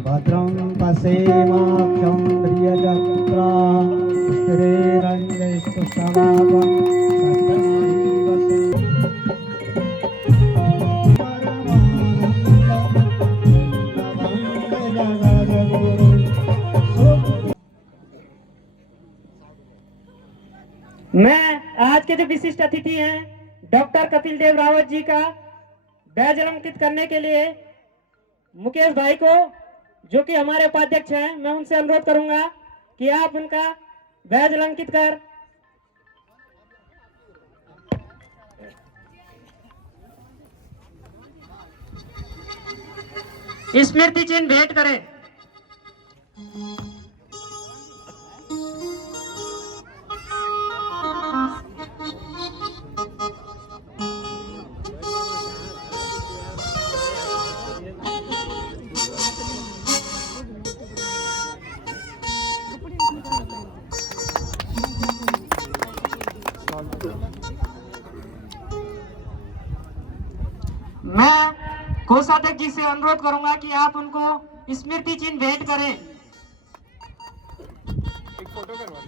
भद्रं पश्येमाक्षं प्रियजत्रा स्थिरैरङ्गैस्तुष्टवापं मैं आज के जो विशिष्ट अतिथि हैं डॉक्टर कपिल देव रावत जी का बैज अलंकृत करने के लिए मुकेश भाई को, जो कि हमारे उपाध्यक्ष हैं, मैं उनसे अनुरोध करूंगा कि आप उनका बैज अलंकृत कर स्मृति चिन्ह भेंट करें। मैं कोषाध्यक्ष जी से अनुरोध करूंगा कि आप उनको स्मृति चिन्ह भेंट करें। एक फोटो करवा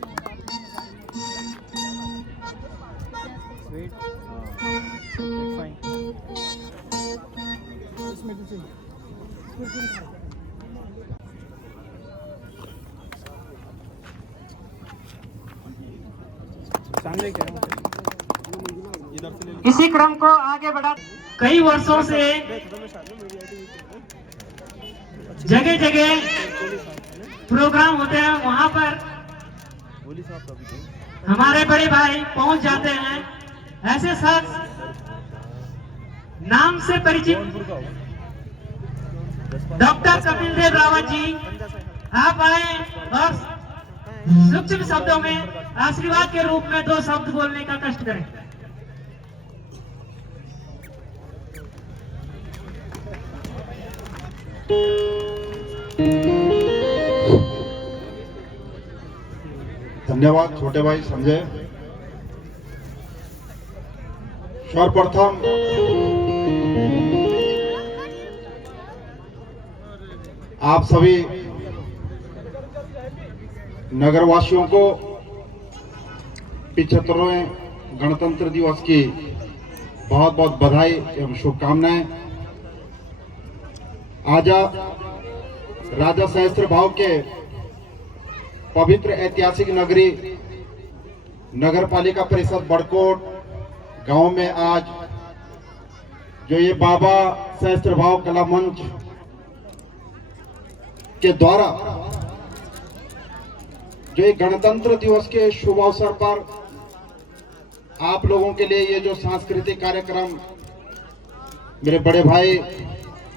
इसी क्रम को आगे बढ़ा कई वर्षों से जगह जगह प्रोग्राम होते हैं, वहां पर हमारे बड़े भाई पहुंच जाते हैं। ऐसे शख्स नाम से परिचित डॉक्टर कपिल देव रावत जी, आप आए और सूक्ष्म शब्दों में आशीर्वाद के रूप में 2 शब्द बोलने का कष्ट करें। धन्यवाद छोटे भाई संजय। सर्वप्रथम आप सभी नगरवासियों को 75वें गणतंत्र दिवस की बहुत बहुत बधाई एवं शुभकामनाएं। आज राजा सहस्त्र भाव के पवित्र ऐतिहासिक नगरी नगर पालिका परिषद बड़कोट गांव में आज जो ये बाबा सहस्त्र भाव कला मंच के द्वारा जो ये गणतंत्र दिवस के शुभ अवसर पर आप लोगों के लिए ये जो सांस्कृतिक कार्यक्रम मेरे बड़े भाई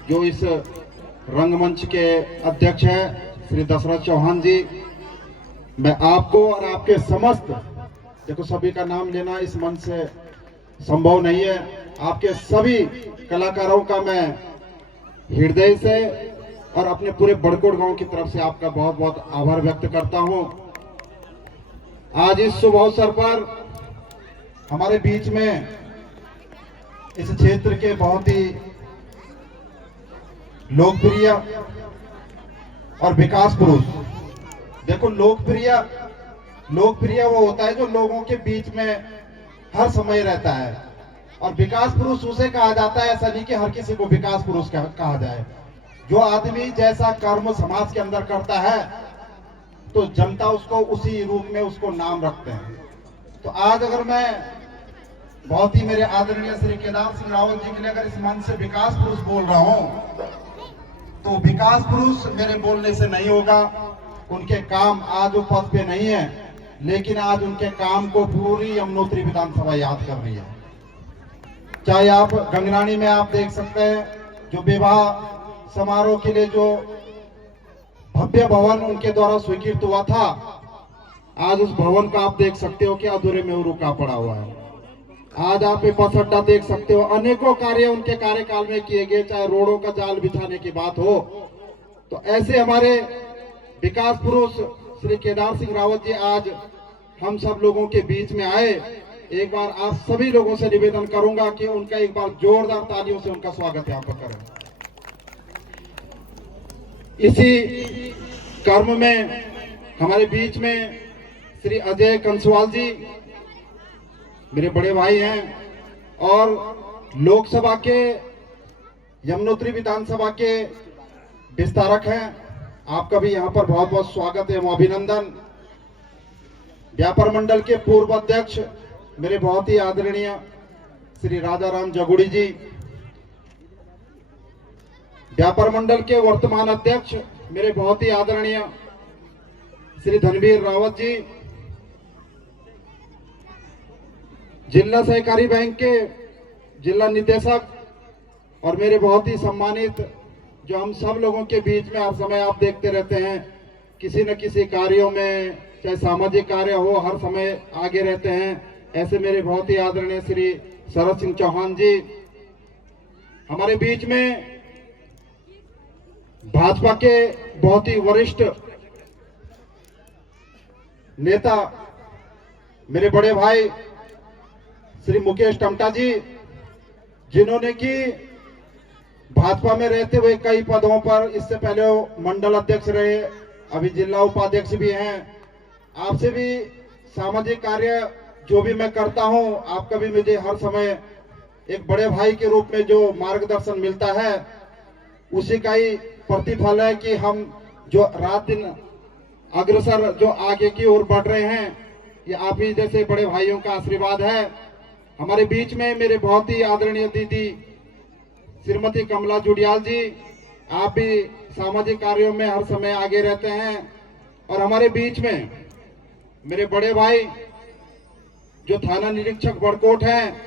जो इस रंगमंच के अध्यक्ष हैं श्री दशरथ चौहान जी, मैं आपको और आपके समस्त, देखो सभी का नाम लेना इस मंच से संभव नहीं है, आपके सभी कलाकारों का मैं हृदय से और अपने पूरे बड़कोट गांव की तरफ से आपका बहुत बहुत आभार व्यक्त करता हूं। आज इस शुभ अवसर पर हमारे बीच में इस क्षेत्र के बहुत ही लोकप्रिय और विकास पुरुष, देखो लोकप्रिय वो होता है जो लोगों के बीच में हर समय रहता है, और विकास पुरुष उसे कहा जाता है, ऐसा नहीं कि हर किसी को विकास पुरुष कहा जाए। जो आदमी जैसा कर्म समाज के अंदर करता है तो जनता उसको उसी रूप में उसको नाम रखते हैं। तो आज अगर मैं बहुत ही मेरे आदरणीय श्री केदार सिंह रावत जी के लिए अगर इस मंच से विकास पुरुष बोल रहा हूं तो विकास पुरुष मेरे बोलने से नहीं होगा। उनके काम आज वो पद पे नहीं है, लेकिन आज उनके काम को पूरी यमुनोत्री विधानसभा याद कर रही है। चाहे आप गंगनानी में आप देख सकते हैं जो विवाह समारोह के लिए जो भव्य भवन उनके द्वारा स्वीकृत हुआ था, आज उस भवन का आप देख सकते हो कि अधूरे में रुका पड़ा हुआ है। आज आप ये बस अड्डा देख सकते हो, अनेकों कार्य उनके कार्यकाल में किए गए, चाहे रोडों का जाल बिछाने की बात हो। तो ऐसे हमारे विकास पुरुष श्री केदार सिंह रावत जी आज हम सब लोगों के बीच में आए। एक बार आप सभी लोगों से निवेदन करूंगा कि उनका एक बार जोरदार तालियों से उनका स्वागत यहाँ पर करें। इसी कर्म में हमारे बीच में श्री अजय कंसवाल जी मेरे बड़े भाई हैं और लोकसभा के यमुनोत्री विधानसभा के विस्तारक हैं। आपका भी यहाँ पर बहुत बहुत स्वागत है एवं अभिनंदन। व्यापार मंडल के पूर्व अध्यक्ष मेरे बहुत ही आदरणीय श्री राजाराम जगुड़ी जी, व्यापार मंडल के वर्तमान अध्यक्ष मेरे बहुत ही आदरणीय श्री धनवीर रावत जी, जिला सहकारी बैंक के जिला निदेशक और मेरे बहुत ही सम्मानित जो हम सब लोगों के बीच में हर समय आप देखते रहते हैं किसी न किसी कार्यों में, चाहे सामाजिक कार्य हो, हर समय आगे रहते हैं, ऐसे मेरे बहुत ही आदरणीय श्री शरद सिंह चौहान जी हमारे बीच में, भाजपा के बहुत ही वरिष्ठ नेता मेरे बड़े भाई श्री मुकेश टमटा जी, जिन्होंने कि भाजपा में रहते हुए कई पदों पर, इससे पहले वो मंडल अध्यक्ष रहे, अभी जिला उपाध्यक्ष भी हैं। आपसे भी सामाजिक कार्य जो भी मैं करता हूं, आपका भी मुझे हर समय एक बड़े भाई के रूप में जो मार्गदर्शन मिलता है, उसी का ही प्रतिफल है कि हम जो रात दिन अग्रसर जो आगे की ओर बढ़ रहे हैं, ये आप ही जैसे बड़े भाइयों का आशीर्वाद है। हमारे बीच में मेरे बहुत ही आदरणीय दीदी श्रीमती कमला जुडियाल जी, आप भी सामाजिक कार्यों में हर समय आगे रहते हैं। और हमारे बीच में मेरे बड़े भाई जो थाना निरीक्षक बड़कोट हैं,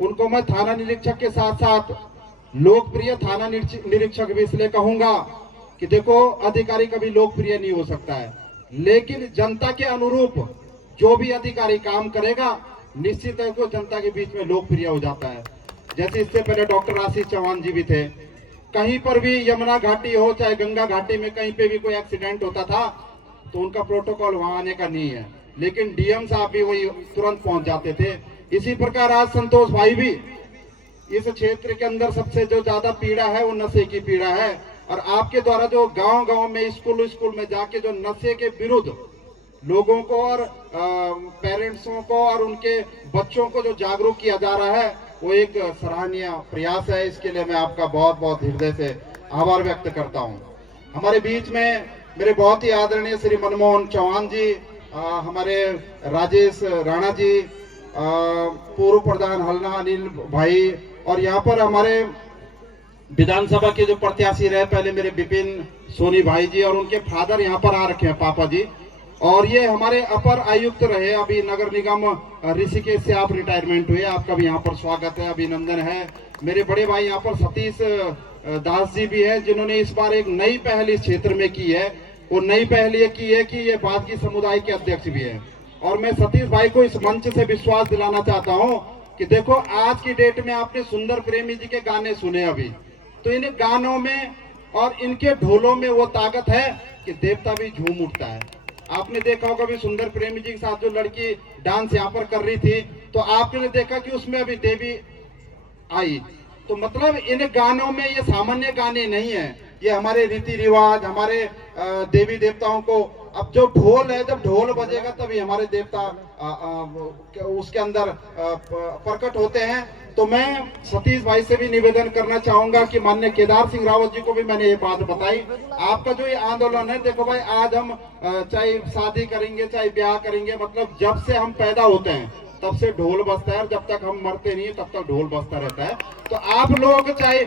उनको मैं थाना निरीक्षक के साथ साथ लोकप्रिय थाना निरीक्षक भी इसलिए कहूंगा कि देखो, अधिकारी कभी लोकप्रिय नहीं हो सकता है, लेकिन जनता के अनुरूप जो भी अधिकारी काम करेगा निश्चित है को जनता के बीच में लोकप्रिय हो जाता है। जैसे इससे पहले डॉक्टर आशीष चौहान जी भी थे, कहीं पर भी यमुना घाटी हो चाहे गंगा घाटी में कहीं पे भी कोई एक्सीडेंट होता था तो उनका प्रोटोकॉल वहां आने का नहीं है, लेकिन डीएम साहब भी वही तुरंत पहुंच जाते थे। इसी प्रकार आज संतोष भाई भी, इस क्षेत्र के अंदर सबसे जो ज्यादा पीड़ा है वो नशे की पीड़ा है, और आपके द्वारा जो गांव गांव में स्कूल में जाके जो नशे के विरुद्ध लोगों को और पेरेंट्सों को और उनके बच्चों को जो जागरूक किया जा रहा है, वो एक सराहनीय प्रयास है। इसके लिए मैं आपका बहुत बहुत हृदय से आभार व्यक्त करता हूं। हमारे बीच में मेरे बहुत ही आदरणीय श्री मनमोहन चौहान जी, हमारे राजेश राणा जी, पूर्व प्रधान हलना अनिल भाई, और यहाँ पर हमारे विधानसभा के जो प्रत्याशी रहे पहले मेरे विपिन सोनी भाई जी, और उनके फादर यहाँ पर आ रखे हैं, पापा जी, और ये हमारे अपर आयुक्त रहे अभी नगर निगम ऋषिकेश से आप रिटायरमेंट हुए, आपका भी यहाँ पर स्वागत है, अभिनंदन है। मेरे बड़े भाई यहाँ पर सतीश दास जी भी है, जिन्होंने इस बार एक नई पहल इस क्षेत्र में की है। वो नई पहल ये की है कि ये बादगी समुदाय के अध्यक्ष भी है, और मैं सतीश भाई को इस मंच से विश्वास दिलाना चाहता हूँ कि देखो, आज की डेट में आपने सुंदर प्रेमी जी के गाने सुने अभी, तो इन गानों में और इनके ढोलों में वो ताकत है कि देवता भी झूम उठता है। आपने देखा होगा अभी सुंदर प्रेमी जी के साथ जो लड़की डांस यहाँ पर कर रही थी, तो आपने देखा कि उसमें अभी देवी आई। तो मतलब इन गानों में ये सामान्य गाने नहीं है, ये हमारे रीति रिवाज, हमारे देवी देवताओं को, अब जो ढोल है, जब ढोल बजेगा तभी हमारे देवता उसके अंदर प्रकट होते हैं। तो मैं सतीश भाई से भी निवेदन करना चाहूंगा कि माननीय केदार सिंह रावत जी को भी मैंने ये बात बताई, आपका जो ये आंदोलन है, देखो भाई, आज हम चाहे शादी करेंगे चाहे ब्याह करेंगे, मतलब जब से हम पैदा होते हैं तब से ढोल बजता है, और जब तक हम मरते नहीं तब तक ढोल बजता रहता है। तो आप लोग चाहे,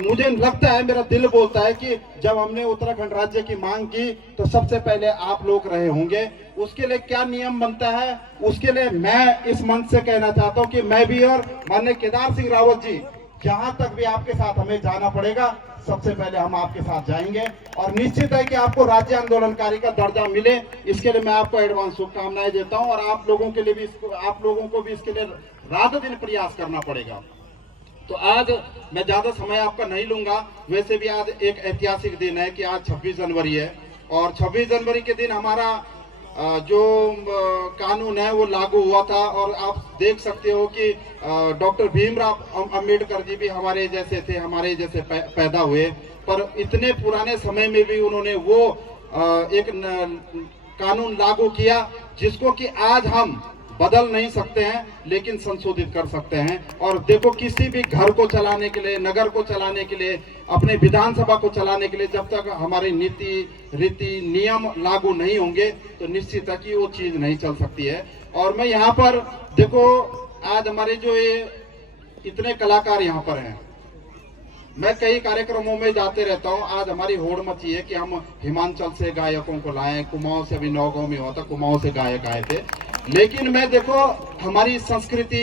मुझे लगता है, मेरा दिल बोलता है कि जब हमने उत्तराखंड राज्य की मांग की तो सबसे पहले आप लोग रहे होंगे। उसके लिए क्या नियम बनता है, उसके लिए मैं इस मंच से कहना चाहता हूं कि मैं भी और माननीय केदार सिंह रावत जी, जहां तक भी आपके साथ हमें जाना पड़ेगा, सबसे पहले हम आपके साथ जाएंगे, और निश्चित है कि आपको राज्य आंदोलनकारी का दर्जा मिले, इसके लिए मैं आपको एडवांस शुभकामनाएं देता हूं। और आप लोगों के लिए भी, आप लोगों को भी इसके लिए रात दिन प्रयास करना पड़ेगा। तो आज मैं ज्यादा समय आपका नहीं लूंगा, वैसे भी आज एक ऐतिहासिक दिन है कि आज 26 जनवरी है, और 26 जनवरी के दिन हमारा जो कानून है वो लागू हुआ था। और आप देख सकते हो कि डॉक्टर भीमराव अंबेडकर जी भी हमारे जैसे थे, हमारे जैसे पैदा हुए, पर इतने पुराने समय में भी उन्होंने वो एक कानून लागू किया जिसको कि आज हम बदल नहीं सकते हैं लेकिन संशोधित कर सकते हैं। और देखो, किसी भी घर को चलाने के लिए, नगर को चलाने के लिए, अपने विधानसभा को चलाने के लिए जब तक हमारी नीति रीति नियम लागू नहीं होंगे तो निश्चित है कि वो चीज नहीं चल सकती है। और मैं यहाँ पर देखो, आज हमारे जो ये इतने कलाकार यहाँ पर हैं, मैं कई कार्यक्रमों में जाते रहता हूँ। आज हमारी होड़ मची है कि हम हिमाचल से गायकों को लाएं, कुमाऊं से, अभी नौगांव में हुआ था, कुमाऊं से गायक आए थे। लेकिन मैं देखो, हमारी संस्कृति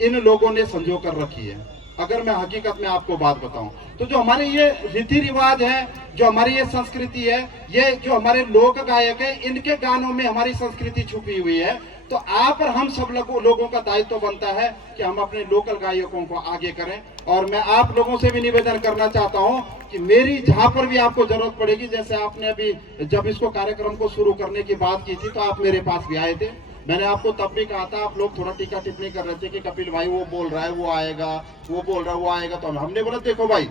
इन लोगों ने संजो कर रखी है। अगर मैं हकीकत में आपको बात बताऊं तो जो हमारे ये रीति रिवाज है, जो हमारी ये संस्कृति है, ये जो हमारे लोक गायक है, इनके गानों में हमारी संस्कृति छुपी हुई है। तो आप और हम सब लोगों का दायित्व बनता है कि हम अपने लोकल गायकों को आगे करें। और मैं आप लोगों से भी निवेदन करना चाहता हूं कि मेरी जहां पर भी आपको जरूरत पड़ेगी, जैसे आपने अभी जब इसको कार्यक्रम को शुरू करने की बात की थी तो आप मेरे पास भी आए थे। मैंने आपको तब भी कहा था, आप लोग थोड़ा टीका टिप्पणी कर रहे थे कि कपिल भाई वो बोल रहा है वो आएगा, वो बोल रहा है वो आएगा। तो हमने बोला देखो भाई,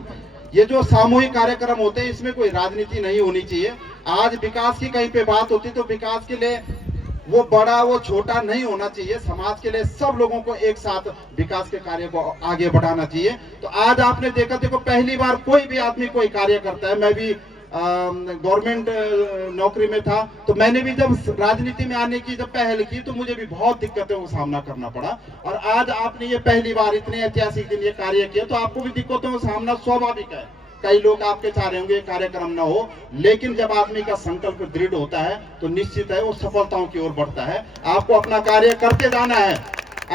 ये जो सामूहिक कार्यक्रम होते हैं इसमें कोई राजनीति नहीं होनी चाहिए। आज विकास की कहीं पे बात होती तो विकास के लिए वो बड़ा वो छोटा नहीं होना चाहिए, समाज के लिए सब लोगों को एक साथ विकास के कार्य को आगे बढ़ाना चाहिए। तो आज आपने देखा, देखो पहली बार कोई भी आदमी कोई कार्य करता है। मैं भी गवर्नमेंट नौकरी में था, तो मैंने भी जब राजनीति में आने की जब पहल की तो मुझे भी बहुत दिक्कतों का सामना करना पड़ा। और आज आपने ये पहली बार इतने ऐतिहासिक दिन ये कार्य किया तो आपको भी दिक्कतों का सामना स्वाभाविक है। कई लोग आपके चाह रहे होंगे कार्यक्रम ना हो, लेकिन जब आदमी का संकल्प दृढ़ होता है तो निश्चित है वो सफलताओं की ओर बढ़ता है। आपको अपना कार्य करते जाना है।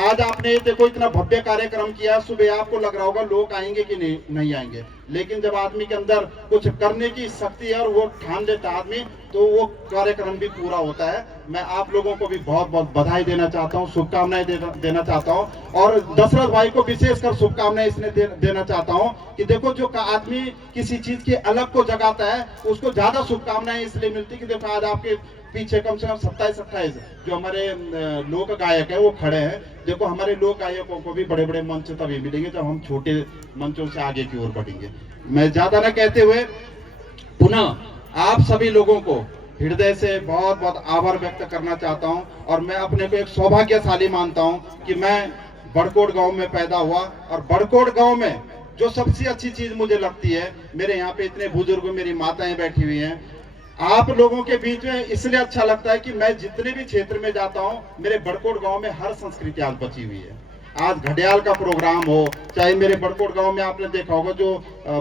आज आपने देखो इतना भव्य कार्यक्रम किया, सुबह आपको लग रहा होगा लोग आएंगे कि नहीं आएंगे, लेकिन जब आदमी के अंदर कुछ करने की शक्ति है और वो ठान लेता आदमी, तो वो कार्यक्रम भी पूरा होता है। मैं आप लोगों को भी बहुत बहुत बधाई देना चाहता हूँ, शुभकामनाएं देना चाहता हूँ। और दशरथ भाई को विशेषकर शुभकामनाएं इसलिए देना चाहता हूँ कि देखो, जो आदमी किसी चीज के अलग को जगाता है उसको ज्यादा शुभकामनाएं इसलिए मिलती कि देखो आज आपके पीछे कम से कम 27-28 जो हमारे लोक गायक है वो खड़े हैं। देखो, हमारे लोक गायकों को भी बड़े बड़े मंच तभी मिलेंगे जब हम छोटे मंचों से आगे की ओर बढ़ेंगे। मैं ज्यादा न कहते हुए पुनः आप सभी लोगों को हृदय से बहुत बहुत आभार व्यक्त करना चाहता हूं। और मैं अपने को एक सौभाग्यशाली मानता हूं कि मैं बड़कोट गांव में पैदा हुआ। और बड़कोट गांव में जो सबसे अच्छी चीज मुझे लगती है, मेरे यहाँ पे इतने बुजुर्ग, मेरी माताएं बैठी हुई हैं, आप लोगों के बीच में इसलिए अच्छा लगता है कि मैं जितने भी क्षेत्र में जाता हूं, मेरे बड़कोट गांव में हर संस्कृति आज बची हुई है। आज घड़ियाल का प्रोग्राम हो, चाहे मेरे बड़कोट गांव में आपने देखा होगा जो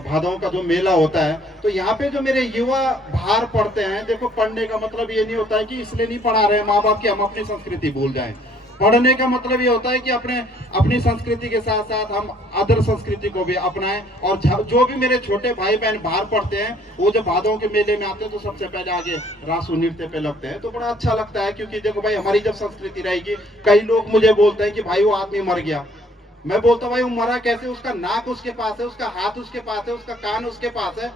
भादों का जो मेला होता है, तो यहाँ पे जो मेरे युवा बाहर पढ़ते हैं, देखो पढ़ने का मतलब ये नहीं होता है कि इसलिए नहीं पढ़ा रहे माँ बाप की हम अपनी संस्कृति भूल जाएं। पढ़ने का मतलब ये होता है कि अपनी संस्कृति के साथ साथ हम अदर संस्कृति को भी अपनाएं। और जो भी मेरे छोटे भाई बहन बाहर पढ़ते हैं, वो जब भादों के मेले में आते हैं तो सबसे पहले आगे रासु नृत्य पे लगते हैं, तो बड़ा अच्छा लगता है। क्योंकि देखो भाई, हमारी जब संस्कृति रहेगी, कई लोग मुझे बोलते हैं कि भाई वो आदमी मर गया। मैं बोलता हूँ भाई वो मरा कैसे? उसका नाक उसके पास है, उसका हाथ उसके पास है, उसका कान उसके पास है,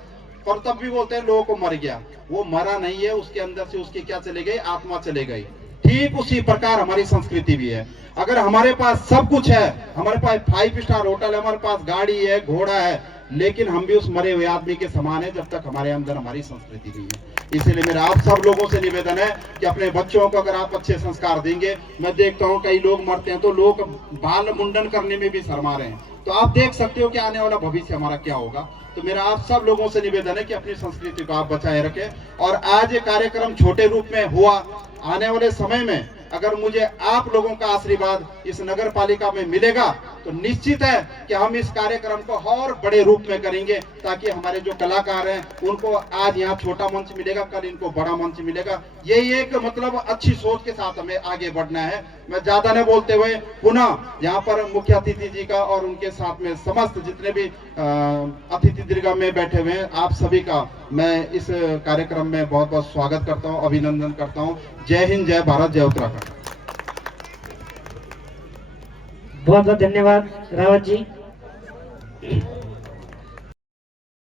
और तब भी बोलते हैं लोगों को मर गया। वो मरा नहीं है, उसके अंदर से उसकी क्या चली गई? आत्मा चली गई। ठीक उसी प्रकार हमारी संस्कृति भी है। अगर हमारे पास सब कुछ है, हमारे पास 5 स्टार होटल है, हमारे पास गाड़ी है, घोड़ा है, लेकिन हम भी उस मरे हुए आदमी के समान है जब तक हमारे अंदर हमारी संस्कृति नहीं है। इसलिए मेरा आप सब लोगों से निवेदन है कि अपने बच्चों को अगर आप अच्छे संस्कार देंगे, मैं देखता हूँ कई लोग मरते हैं तो लोग बाल मुंडन करने में भी शर्मा रहे हैं, तो आप देख सकते हो कि आने वाला भविष्य हमारा क्या होगा। तो मेरा आप सब लोगों से निवेदन है कि अपनी संस्कृति को आप बचाए रखें। और आज ये कार्यक्रम छोटे रूप में हुआ, आने वाले समय में अगर मुझे आप लोगों का आशीर्वाद इस नगर पालिका में मिलेगा तो निश्चित है कि हम इस कार्यक्रम को और बड़े रूप में करेंगे, ताकि हमारे जो कलाकार हैं उनको आज यहाँ छोटा मंच मिलेगा, कल इनको बड़ा मंच मिलेगा। यही एक मतलब अच्छी सोच के साथ हमें आगे बढ़ना है। मैं ज्यादा न बोलते हुए पुनः यहाँ पर मुख्य अतिथि जी का और उनके साथ में समस्त जितने भी अतिथि दीर्घा में बैठे हुए हैं, आप सभी का मैं इस कार्यक्रम में बहुत बहुत स्वागत करता हूँ, अभिनंदन करता हूँ। जय हिंद, जय भारत, जय उत्तराखंड। बहुत बहुत धन्यवाद रावत जी।